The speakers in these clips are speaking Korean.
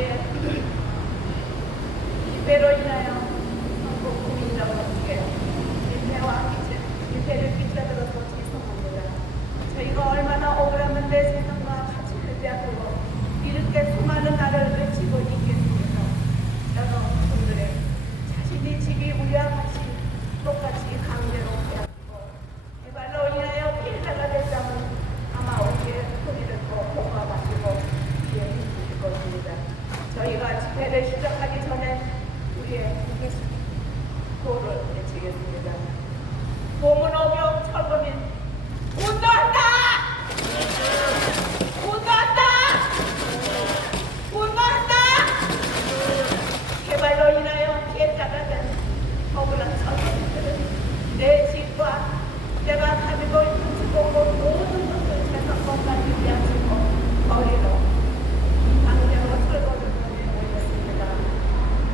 우리의 집회로 인하여 한국 국민 여러분께 일패를 끼쳐들어서 죄송합니다. 저희가 얼마나 억울하면 내 세상과 가치를 빼앗고 이렇게 수많은 나라를 외치고 있겠습니까? 여러분들의 자신의 집이 우리와 같이 똑같이 강제로 빼앗고 개발로 인하여 피해자가 됐다면 아마 우리의 소리를 또 공감하시고 이해해 주실 것입니다. 저희가 집회를 시작하기 전에 우리의 구호를 외치겠습니다. 봄은 오며 철거민 운동한다! 운동한다! 운동한다! 개발로 인하여 피해자가 된 억울한 철거민들은 내 집과 내가 가지고 있는 주공고 모든 것을 재산권까지 빼앗고 거리로 강제로 철거를 보내고 있습니다.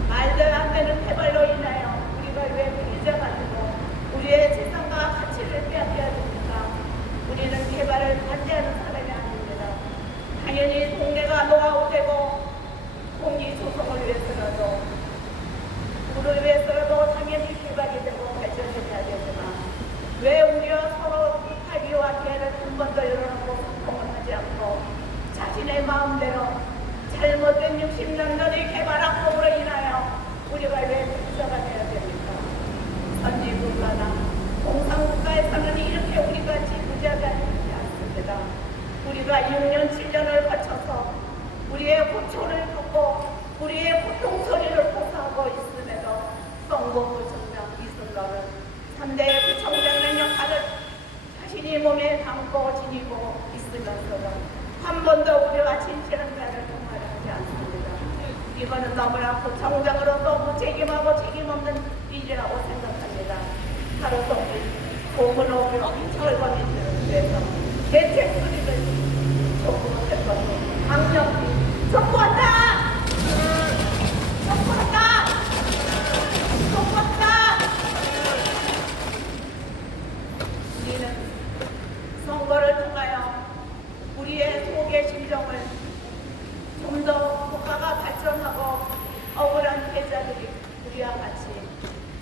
말도 안 되는 개발로 인하여 우리가 왜 피해자가 되고 우리의 재산과 가치를 빼앗겨야 됩니까? 우리는 개발을 반대하는 사람이 아닙니다. 당연히 동네가 노하우되고 공기 조성을 위해서라도 우리를 위해서라도 당연히 개발이 되고 발전이 돼야 되지만 왜 우리와 서로 이탈비와 대화를 한 번 더 열어놓고 소통을 하지 않고 자신의 마음대로 잘못된 60년전의 개발 악법으로 인하여 우리가 왜 피해자가 되어야 됩니까? 선진국가나 공산국가에서는 이렇게 우리가 지부자가 되지 않습니다. 우리가 6년, 7년을 거쳐서 우리의 고초를 겪고 우리의 고통소리를 호소하고 있음에도 송곡구청장 이순러는 3대 구청장의 역할을 자신이 몸에 담고 지니고 있으면서도 한 번도 우리가 진실한 대화를 통화하지 않습니다. 이거는 너무나 구청장으로서 무책임하고 책임없는 일이라고 생각합니다. 하루 종일 봄은 오며 철거민들을 위해서 대책 수립을 촉구할 것을 강력히 촉구한다! 촉구한다! 촉구한다! 우리는 선거를 통하여 우리의 속의 심정을 좀 더 국가가 발전하고 억울한 피해자들이 우리와 같이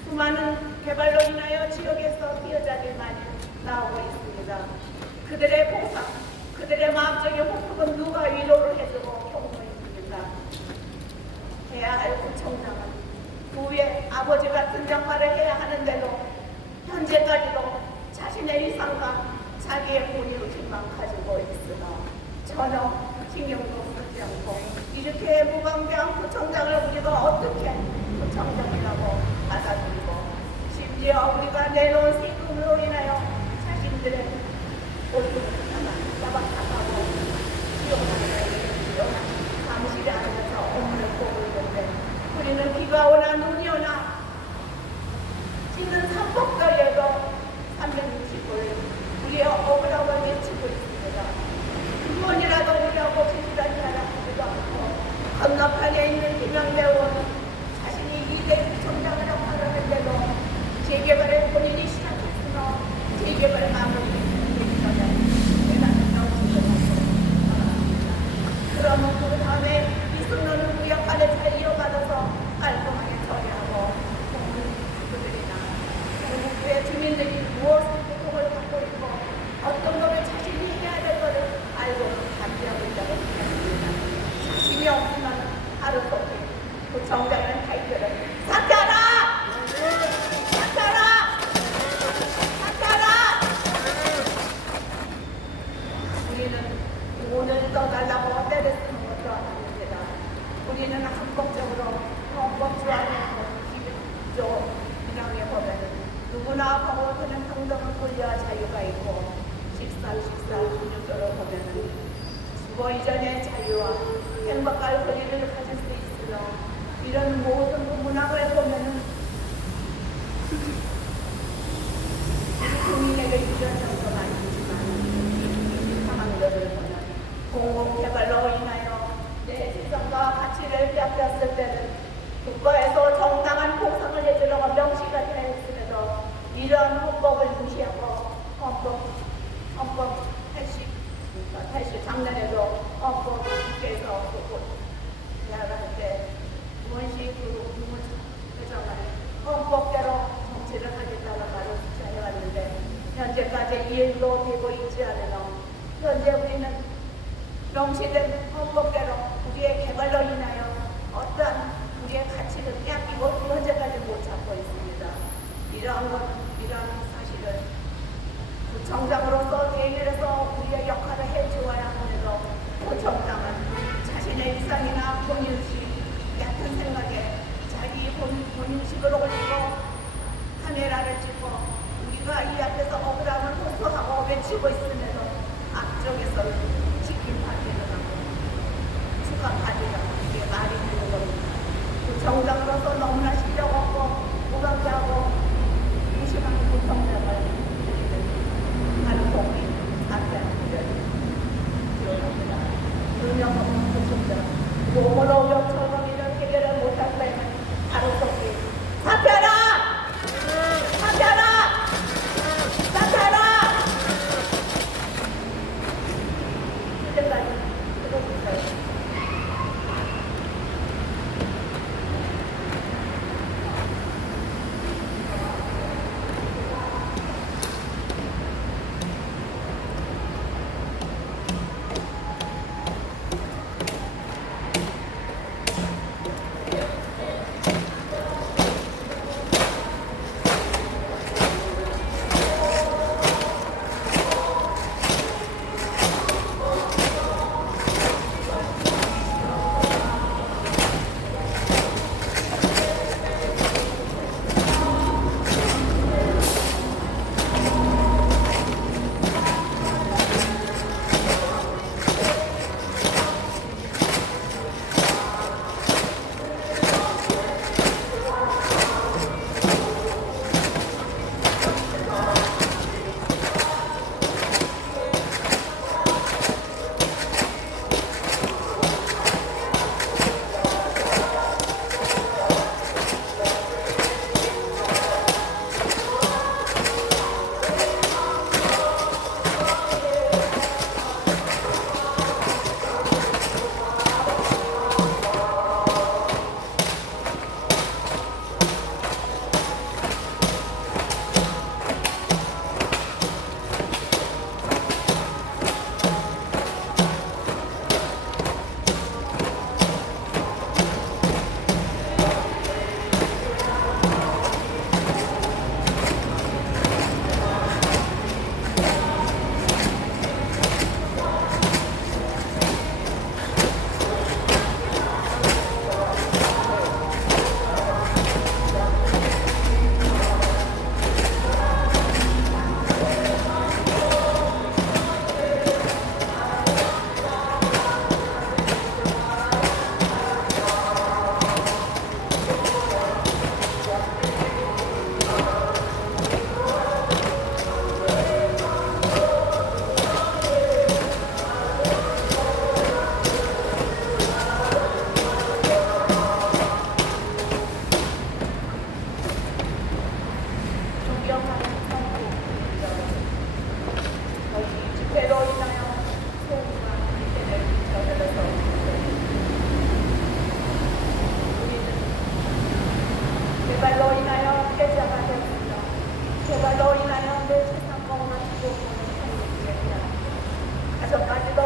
수많은 개발로 인하여 지역에서 피해자들이 많이 나오고 있습니다. 그들의 보상, 그들의 마음적인 호흡은 누가 위로를 해주고 격려해 줍니까? 해야 할 구청장은 후에 아버지 같은 역할을 해야 하는데도 현재까지도 자신의 일상과 자기의 본의의식만 가지고 있으나 전혀 신경도 쓰지 않고 이렇게 무방비한 구청장을 우리가 어떻게 구청장이라고 받아들이고 심지어 우리가 내놓은 세금으로 인하여 자신들의 월급을 따박따박하고 지원하는 사무실에 앉아서 업무를 보고 있는데 우리는 비가 오나 눈이 오나 씻는 삼복더위에도 365일 우리의 억울함을 외치고 있습니다. 한 번이라도 우리하고 제시하지 않았기도 않고 건너편에 있는 김영대원은 자신이 2대 구청장을 역할하는데도 재개발을 본인이 시작했으나 재개발 마무리되기 전에 대단한 명칭을 하고 그러면 그 다음에 이순로는 그 역할을 잘 이어받아서 깔끔하게 처리하고 그들이나 중국의 주민들이 무엇을 고통을 받고 있고 어떤 것을 자신이 해야 될 것을 알고 감지하고 있다고 생각합니다. 자신이 없으면 하루 종일 구청장은 타이틀을 사퇴하라! 사퇴하라! 사퇴하라! 우리는 돈을 떠달라고 때를 쓰는 것도 아닙니다. 우리는 한국적으로 헌법조항의 11조 1항에 보면 누구나 법원은 평등한 권리와 자유가 있고 16조를 보면 주거 이전의 자유와 행복할 권리를 가질 수 있으나 이런 모든 문학을 보면은 국민에게 유리한 정도는 아니지만 상황들을 보면 공공개발로 인하여 내 재산과 가치를 빼앗겼을 때는 국가에서 정당한 보상을 해주려고 명시가 되어 있음에도 이러한 헌법을 무시하고 헌법 80 작년에도 헌법에서 일상이나 본인식 얕은 생각에 자기 본인식을 올리고 카메라를 찍고 우리가 이 앞에서 억울함을 호소하고 외치고 있음에도 앞쪽에서 치킨 파티를 하고 축하 파티를 하고 이게 말이 되는 겁니다. 그 정당으로서 너무나 실력 없고 무관계하고 무심한 고통장을 우리는 하는 독립 사퇴하기를 기원합니다. 능력 없는 고통자 몸으로 요청을 이런 해결을 못할 때는 바로 속기 사퇴하라! 사퇴하라! 사퇴하라! 이제까지 들어주세요. 제발로 인하여 패자가 되었습니다. 제발로 인하여 내 재산권을 주고보는 행복이었다. 가족까지도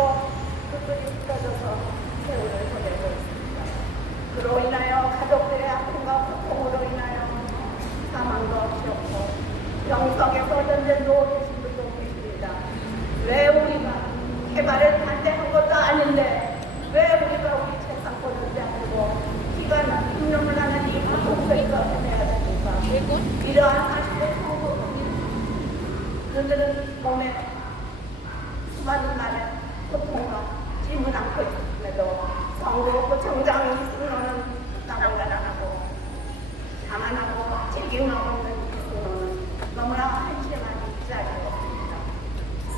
그들이 흩어져서 세월을 보내고 있습니다. 그로 인하여 가족들의 아픔과 고통으로 인하여 사망도 없었고 병석에서 전전 누워 계신 분도 계십니다. 왜 우리가 개발을 반대한 것도 아닌데 왜 우리가 우리 재산권을 빼앗고 기간 흉년을 하는 이 고통에서 해내야 됩니까? 이러한 사실을 그들은 몸에 수많은 날의 고통과 짐을 안고 있음에도 성도고 정장이 승로는 나보다 안 하고 자만하고 책임하고 있는 이 승로는 너무나 한심한 자리였습니다.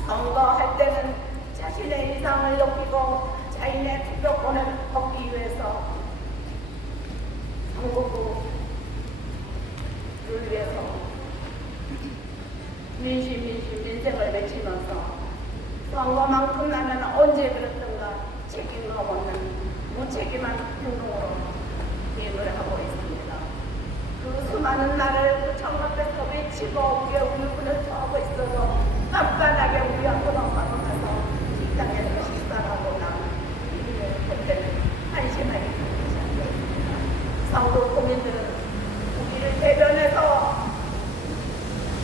선거할 때는 자신의 이상을 높이고 자신의 투표권을 얻기 위해서 선거구를 위해서 민생을 외치면서 선거만큼 나는 언제 그랬던가 책임을 없는 무책임한 행동으로 대응을 하고 있습니다. 그 수많은 날을 그 청각에서 외치고 우리의 울분을 토하고 있어도 깜깜하게 우리 앞으로 가서 식당에서 식사를 하고 나면 그때는 한심하게 생각하고 있습니다. 성도 국민들은 우리를 대변해서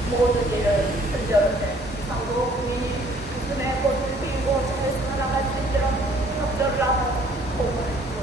모든 일을 흔들을 때 성도 국민이 가슴에 꽃을 피우고 잘 살아갈 수 있도록 협조를 하고 도움을 주고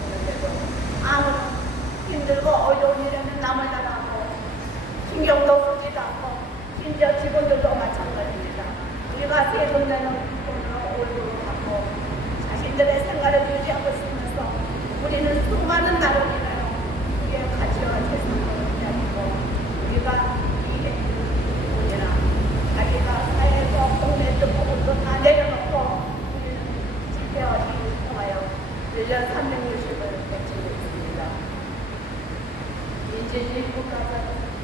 1년 360을 외치고 있습니다. 민주주의 국가에서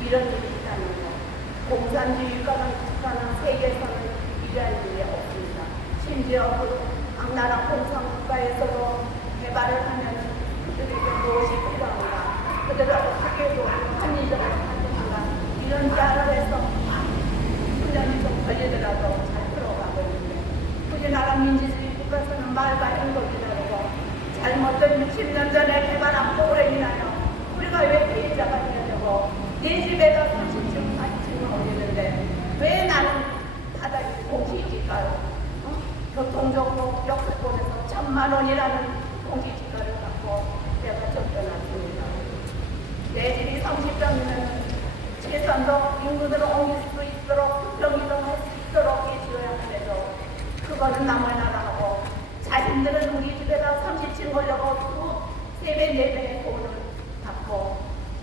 이런 일이 있다는 것, 공산주의 국가는 세계에서는 이러한 일이 없습니다. 심지어 그 악나라 공산국가에서도 개발을 하면 그들에게 무엇이 필요한가, 그들을 어떻게 합리적으로 활동한가, 이런 자를 해서 10년이 좀 걸리더라도 잘 들어가거든요. 우리나라 민주주의 국가에서는 말과 행동이 다르고 잘못된 60년 전에 개발한 프로그램이나요. 우리가 왜 피해자가 되어야 되고 내 집에다 30층, 40층을 올리는데 왜 나는 바닥이 공시지가를 교통정보 역세권에서 1,000만 원이라는 공시지가를 갖고 내가 쫓겨났습니다. 내 집이 30평이면 최소한도 인구들을 옮길 수 있도록 수평이동할 수 있도록 해줘야 하는데도 그거는 남을 나라하고 자신들은 우리 집에다 30층 올려고 3배, 4배의 돈을 받고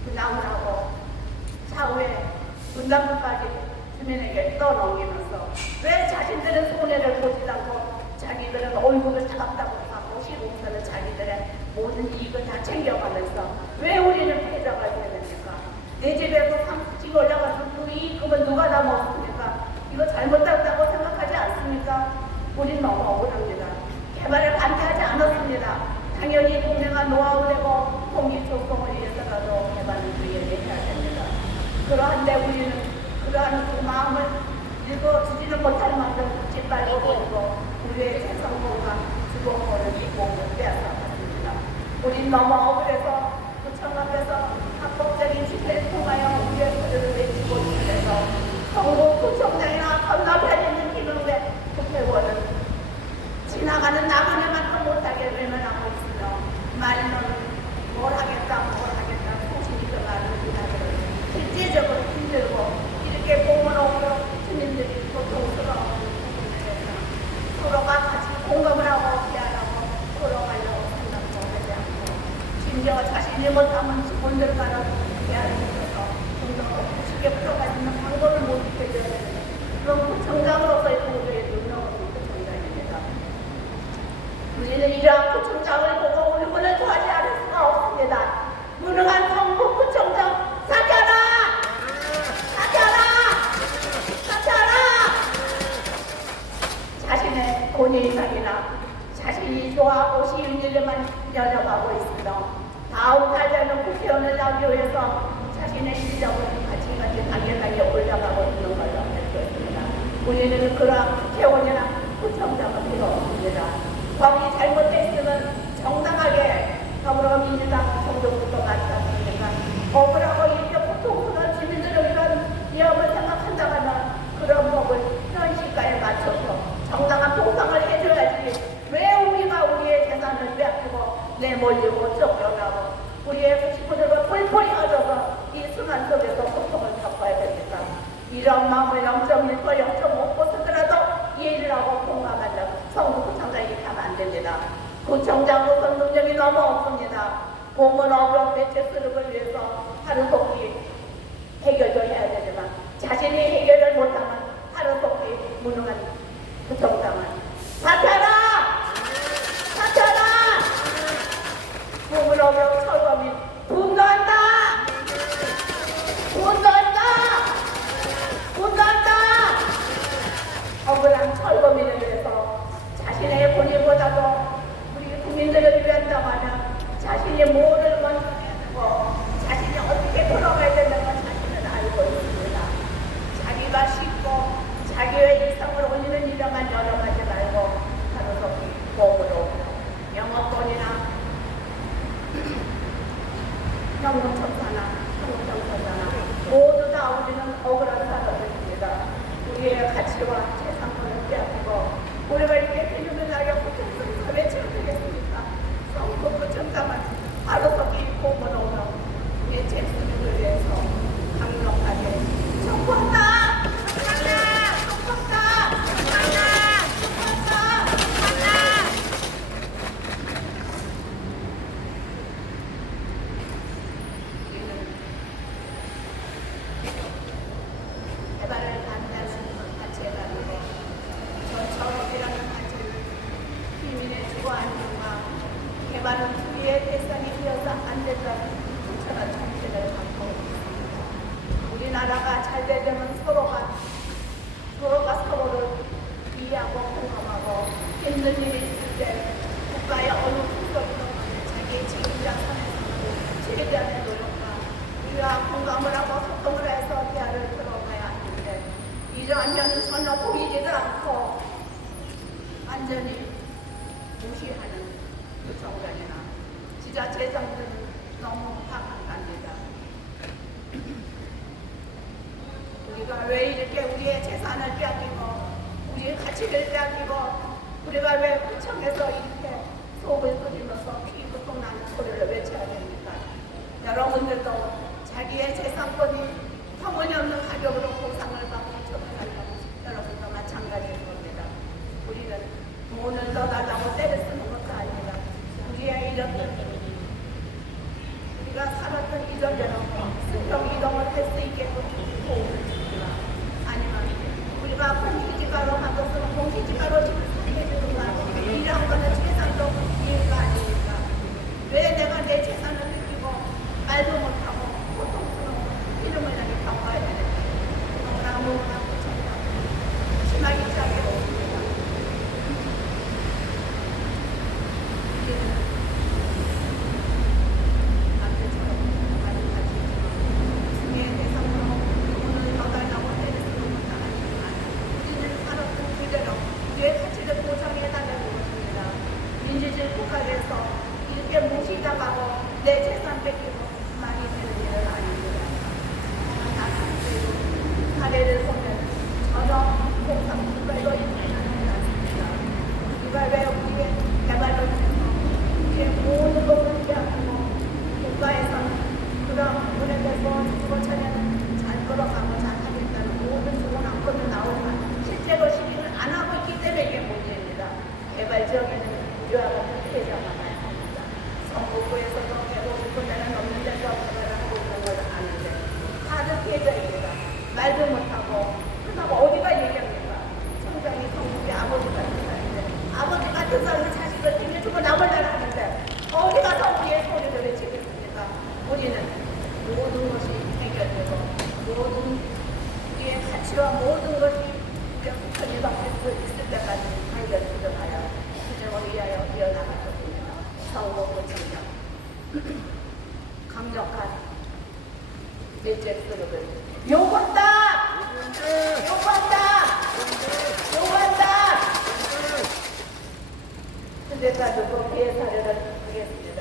그 나무라고 차후에 분담금까지 주민에게 떠넘기면서 왜 자신들은 손해를 보지 않고 자기들은 얼굴을 차갑다고 하고 시공사는 자기들의 모든 이익을 다 챙겨가면서 왜 우리는 패자가 되어야 됩니까? 내 집에서 30층 올라가서 그 이익금은 누가 다 먹습니까? 이거 잘못됐다고 생각하지 않습니까? 우린 너무 억울합니다. 개발을 반대하지 않았습니다. 당연히 국내가 노하우되고 공기 조성을 위해서라도 개발을 위해야 됩니다. 그러한데 우리는 그러한 그 마음을 읽어주지는 못할 만큼 짓밟고 버리고 우리의 재성공과 주공권을 뒷공을 빼앗아갔습니다. 우린 너무 억울해서 구청 앞에서 합법적인 집회를 통하여 우리의 소리를 외치고 있으면서 성북구청장이나 건너편에 있는 김영배 국회의원은 지나가는 나그네만큼 못하게 외면하고 있으며 말로는 뭘 하겠다 소신이 들어가는 기사들을 실제적으로 힘들고 이렇게 공무원으로 주민들이 고통스러운 부분에서 서로가 같이 공감을 하고 피하라고 걸어가려고 생각도 하지 않고 심지어 자신이 못하면 직원들과는 대화를 해서 좀 더 쉽게 풀어갈 수 있는 방법을 모색해줘야 되는 그런 구청장으로서의 공조에 능력을 구청장입니다. 우리는 이러한 구청장을 보고 울분을 토하지 않을 수가 없습니다. 무능한 성북구청장 사퇴하라! 사퇴하라! 사퇴하라! 자신의 권위상이나 자신이 좋아하고 쉬운 일에만 연연하고 있으며 다음 달에는 국회의원을 하기 위해서 자신의 실력을 가치같이 당연하게 올라가고 있는 걸로 알고 있습니다. 우리는 그러한 국회의원이나 구청장은 필요 없습니다. 법이 잘못됐으면 정당하게 더불어민주당 정도부터 맞지 않습니까? 억울하고 이렇게 보통 그런 주민들을 위한 위험을 생각한다면 그런 법을 현실가에 맞춰서 정당한 보상을 해줘야지 왜 우리가 우리의 재산을 빼앗기고 내몰리고 쫓겨나고 우리의 식구들과 폴폴이 흩어져서 이 순환 속에서 고통을 겪어야 됩니까? 이런 마음을 0.1%, 0.5%라도 이해를 하고 공감하려고 성북구청장이 가면 안 됩니다. 구청장으로서 능력이 너무 없습니다. 공무원 어려운 매체 수립을 위해서 하루속히 해결도 해야 되지만 자신이 해결을 못하면 하루속히 무능한 구청장은 사퇴하라! 사퇴하라! 공무원 어려운 철거민 분노한다! 분노한다! 분노한다! 억울한 철거민을 위해서 자신의 권위보다도 우리 국민들을 위한다면 자신이 뭐를 먼저 해야 되고 자신이 어떻게 돌아가야 된다는 걸 자신은 알고 있습니다. 자기가 쉽고 자기의 일상을 올리는 일에만 열어가지 말고 하루속히 몸으로 영업권이나 현금청사나 한국경찰사나 모두 다 우리는 억울한 사람들입니다. 우리의 가치와 재산권을 빼앗기고 우리가 이렇게 기념을 나게 구청장에서 왜 채워주겠습니까? 성북구청장은 하루속히 공무원으로 우리의 재수를 위해서 강력하게 청구한다! 청구한다! 청구한다! 청구한다! 청구한다! 청구한다! 개발을 반대하시는 것 자체가 아니고 저처럼이라는 우리의 대상이 되어서 안 된다는 불편한 정신을 갖고 있습니다. 우리나라가 잘 되려면 서로가 서로를 이해하고 공감하고 힘든 일이 있을 때 국가의 어느 부서든 자기의 책임자 선에서 최대한의 노력과 우리가 공감을 하고 소통을 해서 대화를 들어가야 하는데 이러한 면은 전혀 보이지도 않고 완전히 무시하는 그 정당이나 지자체 정부는 너무 화가 납니다. 우리가 왜 이렇게 우리의 재산을 빼앗기고 우리의 가치를 빼앗기고 우리가 왜 구청에서 이렇게 속을 끓이면서 피부통 나는 소리를 외쳐야 됩니까? 여러분들도 자기의 재산권이 터무니없는 가격으로 보상을 받고 처분하려고 여러분도 마찬가지일 겁니다. 우리는 돈을 더 달라고 때를 쓰는 것도 아니라 우리의 잃었던 우리가 살았던 이전대로 승경 이동을 할 수 있게 도움을 줍니다. 아니면 우리가 공시지가로 한 것은 공시지가로 지금 사용해주는가 이러한 거는 재산도 이해가 아닙니까? 왜 내가 내 재산을 느끼고 말도 못하고 고통스러운 이름을 내게 겪어야 되는지 너무나 무모한 구청이다. 심하게 짜게 없습니다. 우리는 남들처럼 많이 가지지만 승리의 대상으로 돈을 더 달라고 때를 쓰는 것도 아니지만 우리는 살았던 그대로 우리의 가치를 보장해달라는 것입니다. 민주주의 국가에서 이렇게 무시당하고 내 재산 뺏기고 많이 되는 일은 아닙니다. 사례를 보면 전혀 공상 국가로 일어나지 않습니다. 우리가 왜 우리의 개발을 해서 우리의 모든 것을 빼앗기고 국가에서는 그런 문에 대해서 주거 차례는 잘 걸어가고 잘 하겠다는 모든 좋은 안건도 나오지만 실제로 실행을 안 하고 있기 때문에 이게 문제입니다. 개발 지역에는 우리와 같은 피해자가 많습니다. 성북구에서도 150군데는 넘는 데서 개발을 하고 있는 걸 아는데 다들 피해자입니다. 말도 못하고 그렇다고 어디가 얘기합니까? 청장이 성북의 아버지 같은 사람인데 아버지 같은 사람이 자식을 챙겨주고 남을 나라 하는데 어디 가서 우리의 소리를 외치겠습니까? 우리는 모든 것이 해결되고 모든 우리의 가치와 모든 것이 우리가 편리받을 수 있을 때까지 달려들어 가야 규정을 위하여 이어나가겠습니다. 성북구청장 강력한 일제 수립을 요구한다! 요구한다! 요구한다! 현대사 누구 피해 사례를 하겠습니다.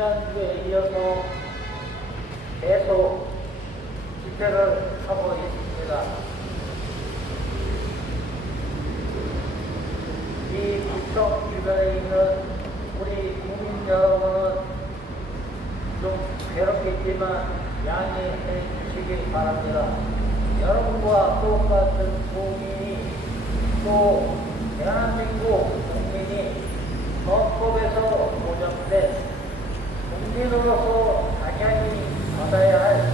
지난주에 이어서 계속 집회를 하고 있습니다. 이 부평 주변에 있는 우리 국민 여러분은 좀 괴롭겠지만 양해해 주시기 바랍니다. 여러분과 똑같은 국민이 또 대한민국 국민이 헌법에서 보장된 국민으로서 당연히 받아야 할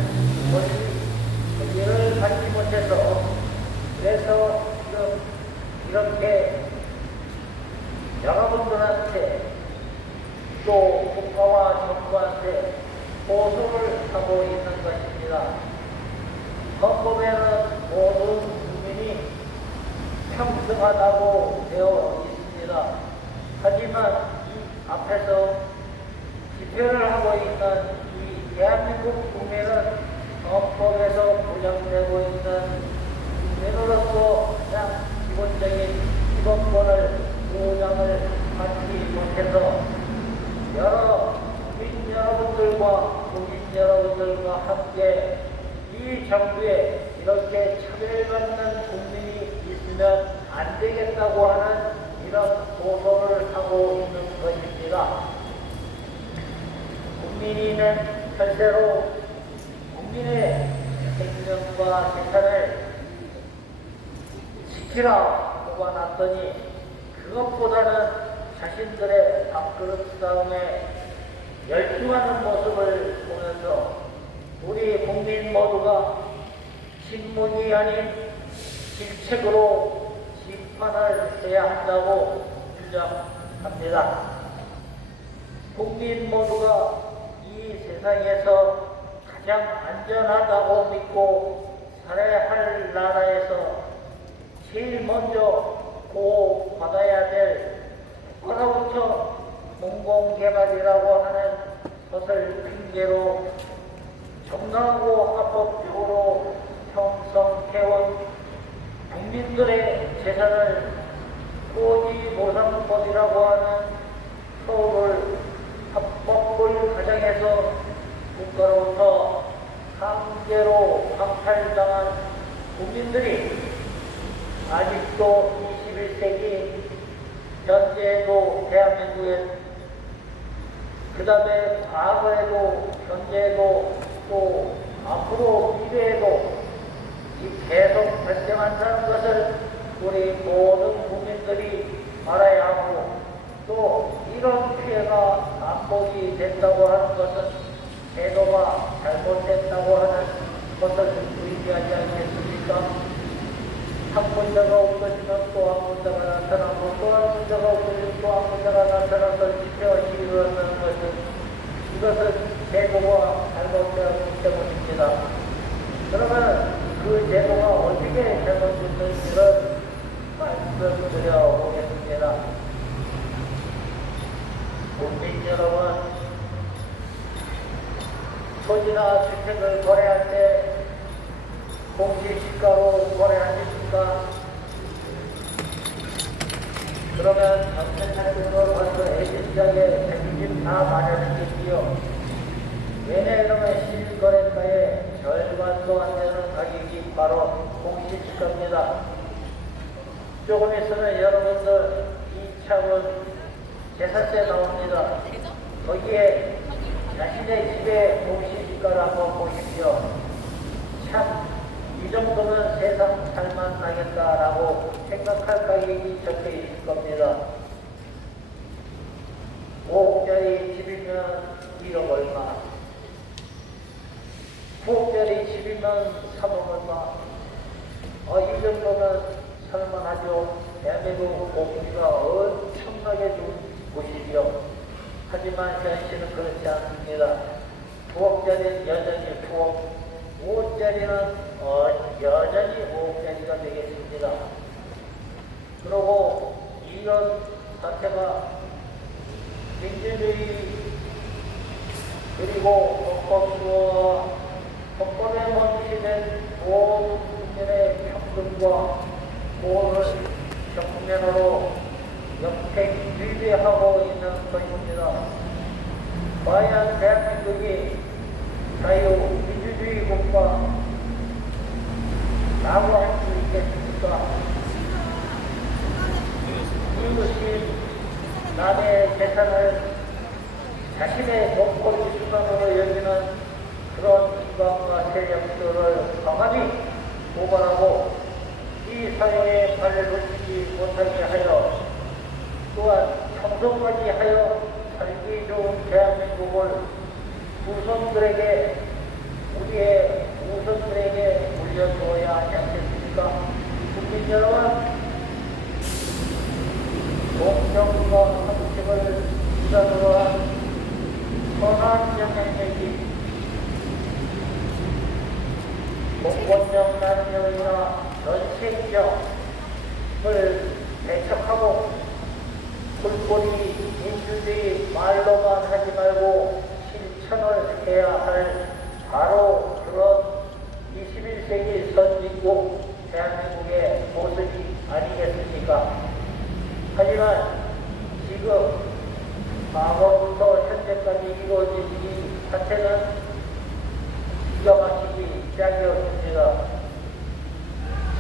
권리를 받지 못해서 그래서 지금 이렇게 여러분들한테 또 국가와 정부한테 고소를 하고 있는 것입니다. 헌법에는 모든 국민이 평등하다고 되어 있습니다. 하지만 이 앞에서 집회를 하고 있는 이 대한민국 국민은 헌법에서 보장되고 있는 국민으로서 가장 기본적인 기본권을 보장을 받지 못해서 여러 국민 여러분들과 국민 여러분들과 함께 이 정부에 이렇게 차별받는 국민이 있으면 안 되겠다고 하는 이런 고소를 하고 있는 것입니다. 국민이는 현재로 국민의 생명과 재산을 지키라 뽑아놨더니 그것보다는 자신들의 밥그릇 싸움에 열중하는 모습을 보면서 우리 국민 모두가 신문이 아닌 질책으로 심판을 해야 한다고 주장합니다. 국민 모두가 이 세상에서 가장 안전하다고 믿고 살아야 할 나라에서 제일 먼저 보호받아야 될 국가로부터 공공개발이라고 하는 것을 핑계로 정당하고 합법적으로 형성해온 국민들의 재산을 토지보상법이라고 하는 서울을 합법을 가정해서 국가로부터 강제로 강탈당한 국민들이 아직도 21세기 현재에도 대한민국에 그 다음에 과거에도 현재에도 또 앞으로 미래에도 계속 발생한다는 것을 우리 모든 국민들이 알아야 하고 또 이런 피해가 반복이 된다고 하는 것은 제도가 잘못됐다고 하는 것을 의미하지 않겠습니까? 한 문제가 없어지면 또 한 문제가 나타나고 또 한 문제가 없어지면 또 한 문제가 나타나서 집회와 시위를 한다는 것은 이것은 제도가 잘못되었기 때문입니다. 그러면 그 제도가 어떻게 잘못됐는지를 말씀드려 보겠습니다. 국민 여러분, 토지나 주택을 거래할 때 공시지가로 거래하십니까? 그러면 전세차익으로 가서 에이전트에게 자기집 다 마련했겠지요. 왜냐하면 실거래가의 절반도 안 되는 가격이 바로 공시지가입니다. 조금 있으면 여러분들 이 차원 재산세 나옵니다. 거기에 자신의 집의 공시지가를 한번 보십시오. 참, 이 정도면 세상 살만 나겠다라고 생각할 가격이 적혀 있을 겁니다. 5억짜리 집이면 1억 얼마, 9억짜리 집이면 3억 얼마. 이 정도면 살만하죠. 대한민국 공기가 엄청나게 좋은 곳이죠. 하지만 현실은 그렇지 않습니다. 9억짜리는 여전히 9억, 5억짜리는 여전히 5억짜리가 되겠습니다. 그리고 이런 사태가 민주주의 그리고 헌법과 헌법에 명시된 모든 국민의 평등과 보호를 정면으로 역행 위배하고 있는 것입니다. 과연 대한민국이 자유민주주의 국가 라고 할 수 있겠습니까? 이웃이 남의 재산을 자신의 목걸이 수단으로 여기는 그런 인간과 세력들을 강하게 고발하고 이 사회에 발을 놓치지 못하게 하여 또한 청소까지 하여 살기 좋은 대한민국을 후손들에게 우리의 후손들에게 물려주어야 하지 않겠습니까? 국민 여러분, 공정과 상식을 기반으로 한 선한 영향력이 공권력 난영이나 전색력을 배척하고 꿀꿀이 민주주의 말로만 하지 말고 실천을 해야 할 바로 그런 21세기 선진국 대한민국의 모습이 아니겠습니까? 하지만 지금 과거부터 현재까지 이루어진 이 사태는 기가 막히기 시작이었습니다.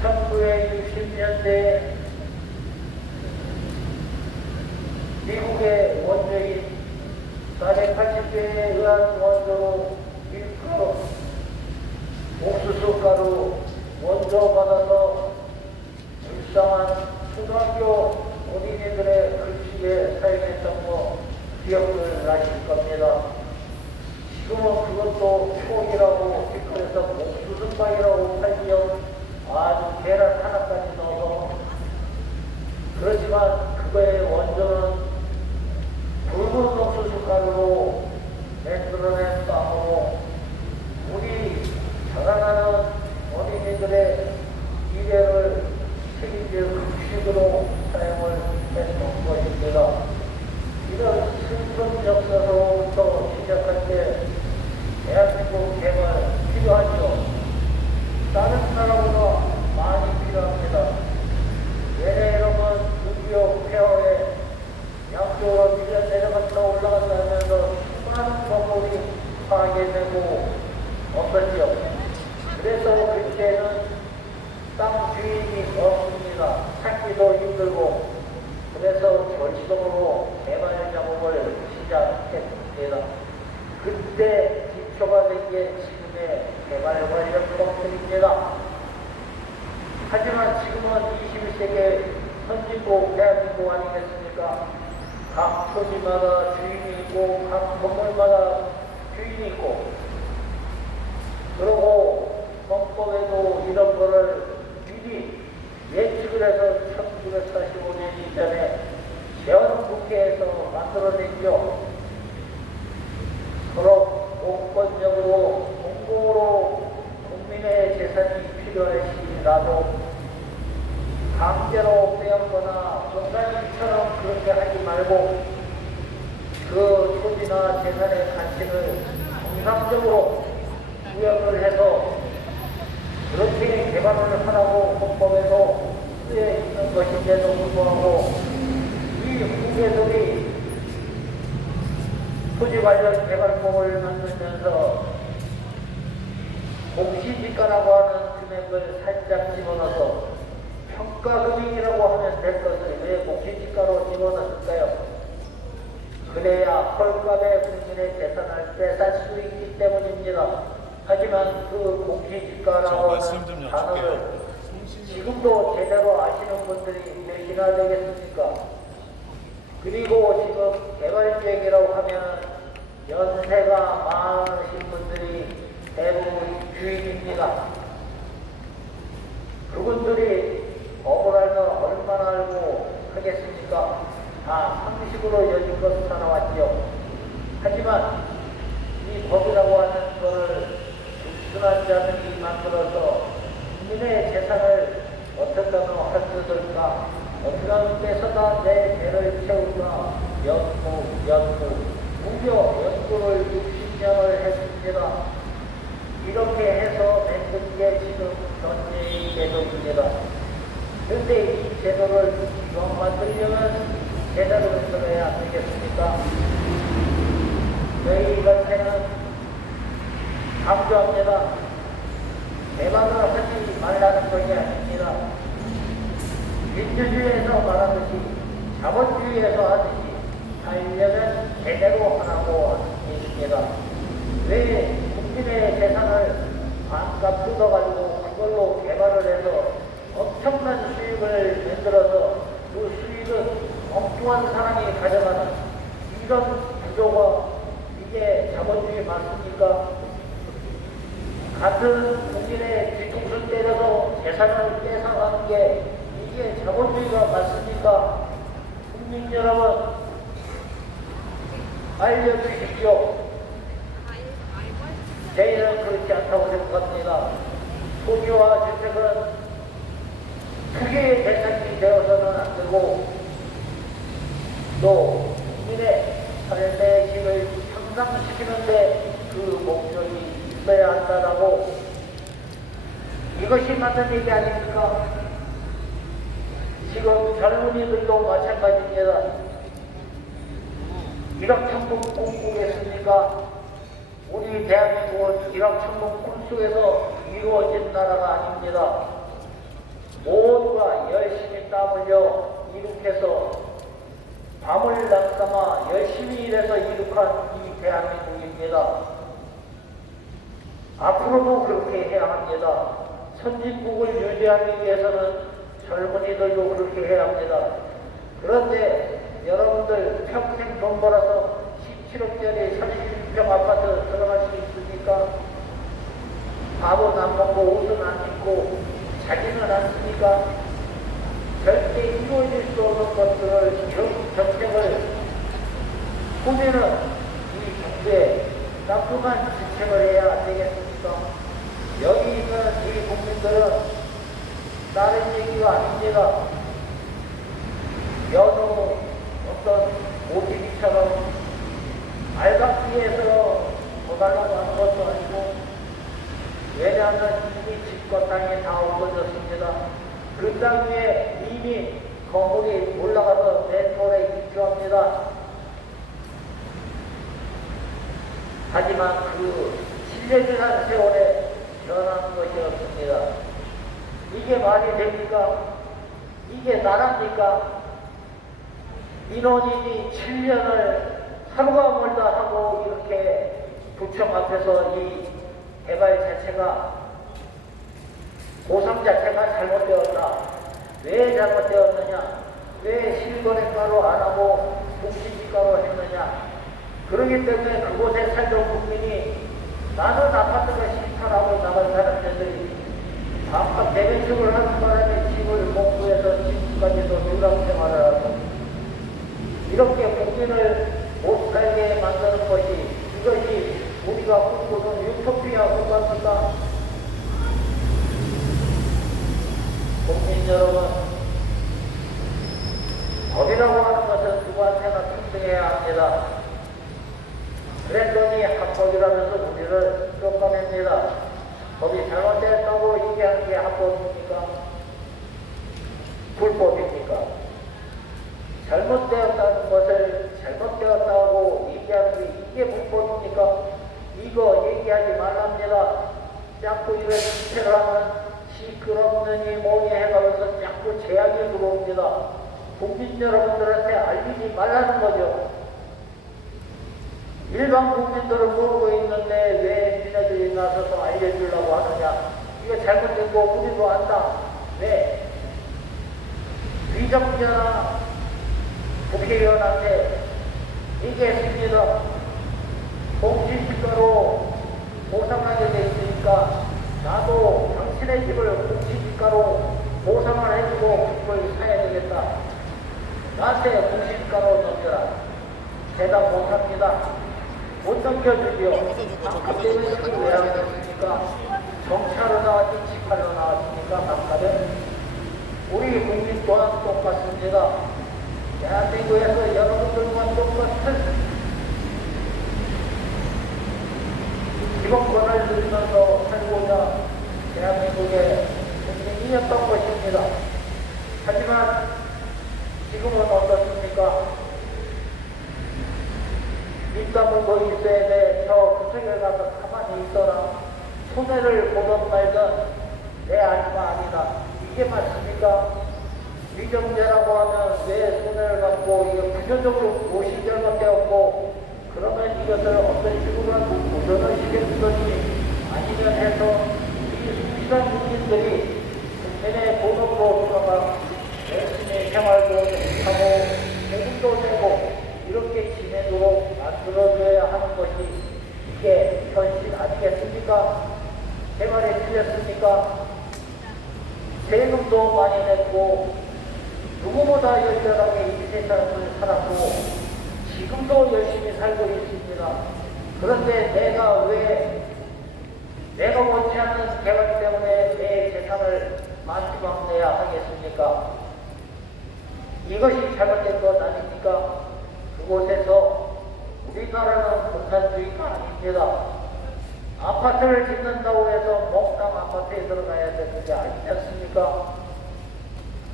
1960년대 미국의 원조인 480배에 의한 원조로 밀가루, 옥수수가루 원조 받아서 불쌍한 초등학교 어린이들의 급식에 사용했던 거 기억을 나실 겁니다. 지금은 그것도 초이라고 뒷거에서 옥수수빵이라고 팔지요. 아주 계란 하나까지 넣어서. 그렇지만 그거의 원조는 붉은 옥수수 가루로 만들어낸 빵으로 우리 자라나는 어린이들의 미래를 책임질 급식으로 사용을 했던 것입니다. 이런 슬픈 역사로부터 시작할 때 대한민국 개발 필요하죠. 다른 나라보다 많이 필요합니다. 예를 들면 6.25 폐허에 양쪽으로 밀려 내려갔다 올라갔다 하면서 수많은 건물이 파괴되고 없었죠. 그래서 그때는 땅 주인이 없습니다. 찾기도 힘들고 그래서 절성으로 개발 작업을 시작했습니다. 그때 기초가 된 게 지금의 개발 관련 것들입니다. 하지만 지금은 21세기 선진국 대한민국 아니겠습니까? 각 토지마다 주인이 있고 각 건물마다 주인이 있고 그러고 헌법에도 이런 거를 미리 예측을 해서 1945년 이전에 전 국회에서 만들어냈죠. 서로 공권력으로 공공으로 국민의 재산이 필요할 시라도 강제로 빼앗거나 공산주의처럼 그렇게 하지 말고 그 토지나 재산의 가치를 정상적으로 구역을 해서 그렇게 개발을 하라고 헌법에도 쓰여 있는 것인데도 불구하고 이 후계들이 토지 관련 개발법을 만들면서 공시지가라고 하는 금액을 살짝 집어넣어서 평가금액이라고 하면 될 것을 왜 공시지가로 집어넣을까요? 그래야 헐값에 국민의 재산을 뺏을 수 있기 때문입니다. 하지만 그 공시지가라고 하는 단어를 지금도 제대로 아시는 분들이 몇이나 되겠습니까? 그리고 지금 개발지역이라고 하면 연세가 많으신 분들이 대부분 주인입니다. 그분들이 법을 알면 얼마나 알고 하겠습니까? 다 상식으로 여지껏 살아왔죠. 하지만 이 법이라고 하는 것을 불순한 자들이 만들어서 국민의 재산을 어떻게 하면 헐뜯을까, 어떻게 하면 뺏어다 내 배를 채울까, 연구, 무려 연구를 60년을 했습니다. 이렇게 해서 만든 게 지금 현재의 제도입니다. 그런데 이 제도를 이왕 만들려면 제대로 만들어야 되겠습니까? 저희 전체는 강조합니다. 개발을 하지 말라는 것이 아닙니다. 민주주의에서 말하듯이 자본주의에서 하듯이 하려면 제대로 하라고 하는 얘기입니다. 왜 국민의 재산을 반값 뜯어가지고 그걸로 개발을 해서 엄청난 수익을 만들어서 그 수익은 엉뚱한 사람이 가져가는 이런 구조가 이게 자본주의 맞습니까? 같은 국민의 뒤통수를 때려서 재산을 뺏어가는 게 이게 자본주의가 맞습니까? 국민 여러분 알려주십시오. 저희는 그렇지 않다고 생각합니다. 소유와 주택은 투기의 대상이 되어서는 안 되고 또 국민의 삶의 질을 향상시키는데 그 목적이 있어야 한다라고 이것이 맞는 얘기 아닙니까? 지금 젊은이들도 마찬가지입니다. 일확천금 꿈꾸겠습니까? 우리 대한민국은 일확천금 꿈속에서 이루어진 나라가 아닙니다. 모두가 열심히 땀 흘려 이룩해서 밤을 낮삼아 열심히 일해서 이룩한 이 대한민국입니다. 앞으로도 그렇게 해야 합니다. 선진국을 유지하기 위해서는 젊은이들도 그렇게 해야 합니다. 그런데 여러분들 평생 돈 벌어서 17억짜리 30평 아파트 들어갈 수 있습니까? 밥은 안 먹고 옷은 안 입고 자기는 않습니까? 절대 이루어질 수 없는 것들을 이런 정책을 보면은 이 정부에 나쁘만 정책을 해야 안 되겠습니까? 여기 있는 우리 국민들은 다른 얘기가 아닙니다. 여느 어떤 OTV처럼 알박기에서 더 달라고 하는 것도 아니고 왜냐하면 이미 집과 땅이 다 옮겨졌습니다. 그 땅 위에 이미 건물이 올라가서 맨홀에 입주합니다. 하지만 그 7년이라는 세월에 변하는 것이 없습니다. 이게 말이 됩니까? 이게 나라입니까? 민원인이 7년을 하루가 멀다 하고 이렇게 부청 앞에서 이 개발 자체가 보상 자체가 잘못되었다. 왜 잘못되었느냐? 왜 실거래가로 안 하고 공시지가로 했느냐? 그렇기 때문에 그곳에 살던 국민이 나는 아파트가 싫다라고 나간 사람들이 반값 대면축을 하는 바람에 집을 못 구해서 지금까지도 누락생활을 하고 이렇게 국민을 못 살게 만드는 것이 이것이 우리가 꿈꾸는 유토피아 국가입니까? 국민 여러분, 법이라고 하는 것은 누구한테나 평등해야 합니다. 그랬더니 합법이라면서 우리를 쫓아냅니다. 법이 잘못됐다고 얘기하는 게 합법입니까? 불법입니까? 잘못되었다는 것을 잘못되었다고 얘기하는 게 이게 불법입니까? 이거 얘기하지 말랍니다. 자꾸 이런 집회를 하면 시끄럽느니 뭐니 해가면서 자꾸 제약이 들어옵니다. 국민 여러분들한테 알리지 말라는 거죠. 일반 국민들은 모르고 있는데 왜 니네들이 나서서 알려주려고 하느냐. 이거 잘못된 거 우리도 안다. 왜? 위정자나 국회의원한테 얘기했습니다. 공시지가로 보상하게 돼 있으니까 나도 당신의 집을 공시지가로 보상을 해주고 집을 사야 되겠다. 나한테 공시지가로 넘겨라. 대답 못합니다. 못 넘겨주지요. 그때는 지금 왜 하겠습니까? 정차로 나왔지 직할로 나왔습니까? 각각은 우리 국민 또한 똑같습니다. 대한민국에서 여러분들과 똑같은 기본권을 누리면서 살고자 대한민국의 국민이었던 것입니다. 하지만 지금은 어떻습니까? 다물고 있어야 돼. 저 구석에 가서 가만히 있어라. 손해를 보던 말든 내 알바 아니다. 이게 맞습니까? 위정제라고 하면 왜 손해를 받고 이게 구조적으로 무엇이 잘못되어 없고 그러면 이것을 어떤 식으로라도 보전을 시켜주더니 아니면 해서 이 수시한 국민들이 국민의 본업으로 들어가 열심히 생활도 하고 세금도 내고 이렇게 지내도록 만들어줘야 하는 것이 이게 현실 아니겠습니까? 제 말이 틀렸습니까? 세금도 많이 냈고 누구보다 열렬하게 이 세상을 살았고 지금도 열심히 살고 있습니다. 그런데 내가 원치 않는 개발 때문에 내 재산을 만지막내야 하겠습니까? 이것이 잘못된 것 아닙니까? 그곳에서 우리나라는 공산주의가 아닙니다. 아파트를 짓는다고 해서 몽땅 아파트에 들어가야 되는 게 아니지 않습니까?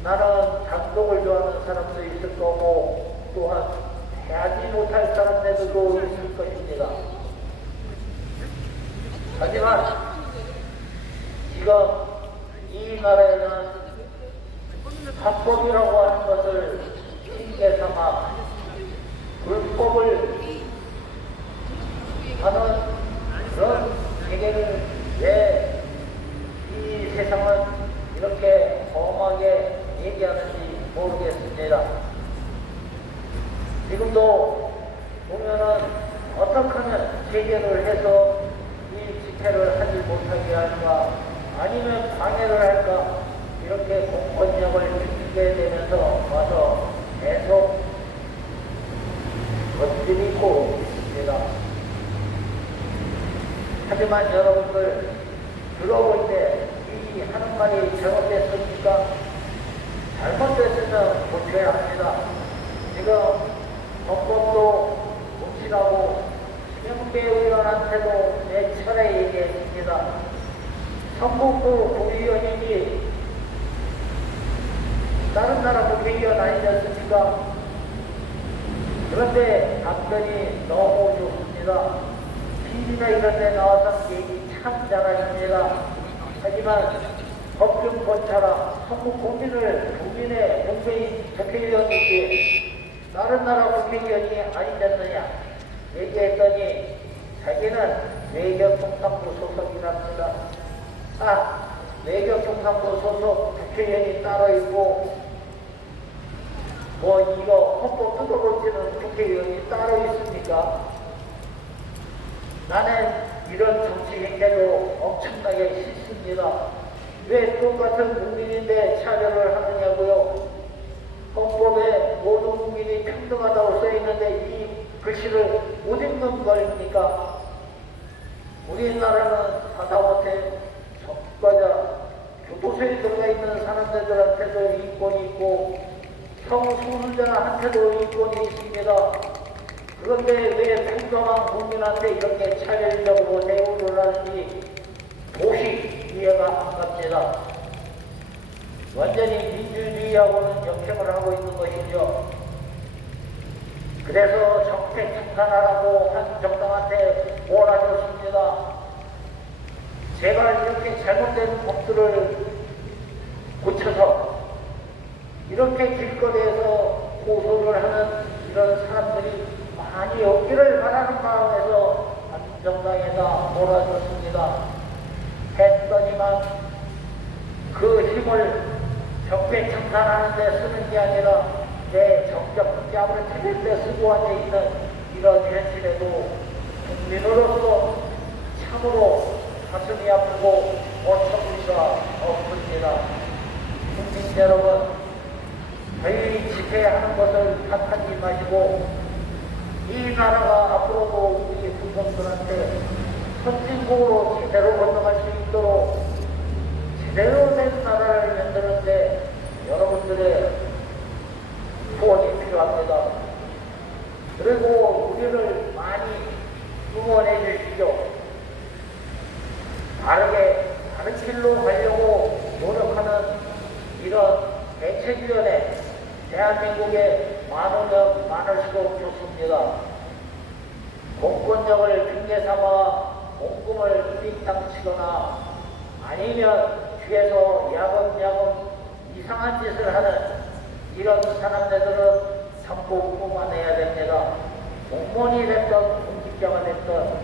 나는 장독을 좋아하는 사람도 있을 거고 또한 해야지 못할 사람들도 있을 것입니다. 하지만 지금 이 나라에는 합법이라고 하는 것을 핑계 삼아 불법을 하는 그런 세계를 왜 이 세상은 이렇게 험하게 얘기하는지 모르겠습니다. 지금도 보면은 어떻게 하면 제재를 해서 이 집회를 하지 못하게 할까 아니면 방해를 할까 이렇게 공권력을 주게 되면서 와서 계속 건드리고 있습니다. 하지만 여러분들 들어볼 때 이 하는 말이 잘못됐습니까? 잘못됐으면 고쳐야 합니다. 지금 헌법도 고치라고 김영배 의원한테도 몇 차례 얘기했습니다. 성북구 국회의원이 다른 나라 국회의원 아니었습니까? 그런데 답변이 너무 좋습니다. TV나 이런 데 나와서 얘기 참 잘하십니다. 하지만 법좀 고쳐라. 성북 국민의 문재인 국회의원이지 다른 나라 국회의원이 아니었느냐 얘기했더니 자기는 외교통상부 소속이랍니다. 외교통상부 소속 국회의원이 따로 있고 뭐 이거 헌법 뜯어고치는 국회의원이 따로 있습니까? 나는 이런 정치 행태도 엄청나게 싫습니다. 왜 똑같은 국민인데 차별을 하느냐고요? 헌법에 모든 국민이 평등하다고 써있는데 이 글씨를 못 읽는 겁니까? 우리나라는 하다못해 적과자 교도소에 들어가 있는 사람들한테도 인권이 있고 성소수자한테도 인권이 있습니다. 그런데 왜 평범한 국민한테 이렇게 차별적으로 대우를 하는지 도시 이해가 안 갑니다. 완전히 민주주의하고는 역행을 하고 있는 것이죠. 그래서 정책 청산하라고 한 정당한테 몰아줬습니다. 제발 이렇게 잘못된 법들을 고쳐서 이렇게 길거리에서 고소를 하는 이런 사람들이 많이 없기를 바라는 마음에서 한 정당에다 몰아줬습니다. 했더니만 그 힘을 적폐 청산하는 데 쓰는 게 아니라 내 정적 뺨을 찾을 때 쓰고 앉아있는 이런 현실에도 국민으로서 참으로 가슴이 아프고 어처구니가 없습니다. 국민 여러분, 저희 집회하는 것을 탓하지 마시고 이 나라가 앞으로도 우리 후손들한테 선진국으로 제대로 건너갈 수 있도록 제대로 된 나라를 만드는데 여러분들의 후원이 필요합니다. 그리고 우리를 많이 응원해 주시죠. 다른 길로 가려고 노력하는 이런 대책위원회 대한민국에 많으면 많을수록 좋습니다. 공권력을 핑계 삼아 공금을 삐땅치거나 아니면 뒤에서 야금야금 이상한 짓을 하는 이런 사람들은 전부 뽑아내야 됩니다. 공무원이 됐든 공직자가 됐든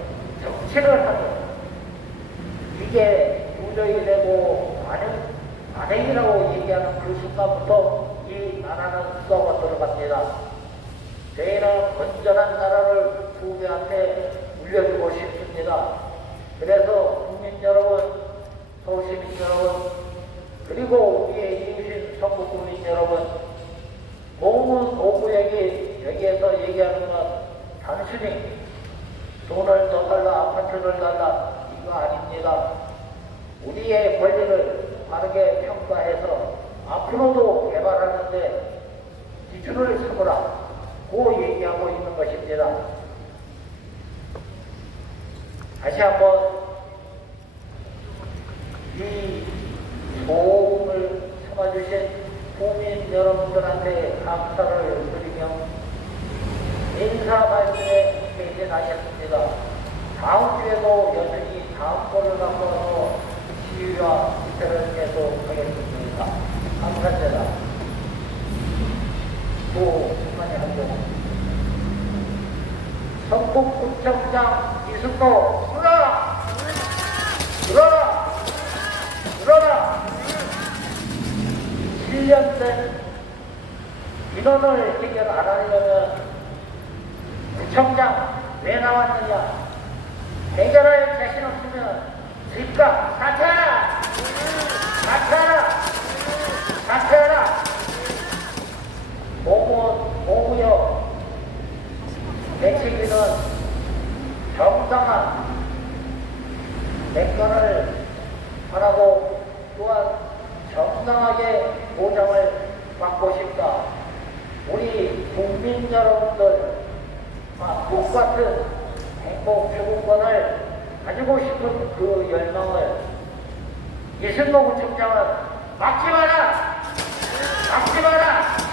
정치를 하든 이게 유죄이 되고 만행이라고 얘기하는 그 순간부터 이 나라는 썩어 들어갑니다. 저희는 건전한 나라를 후배한테 물려주고 싶습니다. 그래서 국민 여러분, 서울시민 여러분, 그리고 우리의 이웃인 성북구민 여러분, 공문 오구역이 여기에서 얘기하는 건 단순히 돈을 더 달라, 아파트를 달라, 이거 아닙니다. 우리의 권리를 바르게 평가해서 앞으로도 개발하는데 기준을 삼으라. 고 얘기하고 있는 것입니다. 다시 한번 이 소음을 참아주신 국민 여러분들한테 감사를 드리며 인사 말씀에 개진하겠습니다. 다음 주에도 여전히 다음 거를 갖고 와서 시위와 집회를 계속하겠습니다. 감사합니다. 또 많이 하죠. 성북구청장 이승노 일어나! 일어나! 일어나! 7년 된 민원을 해결 안 하려면 구청장 왜 나왔느냐? 해결할 자신 없으면 즉각 사퇴하라! 사퇴하라! 사퇴하라! 공무역 매치기는 정당한 대가를 바라고 또한 정당하게 보장을 받고 싶다. 우리 국민 여러분들 똑같은 행복 주권을 가지고 싶은 그 열망을 이승노 구청장은 막지 마라! 막지 마라!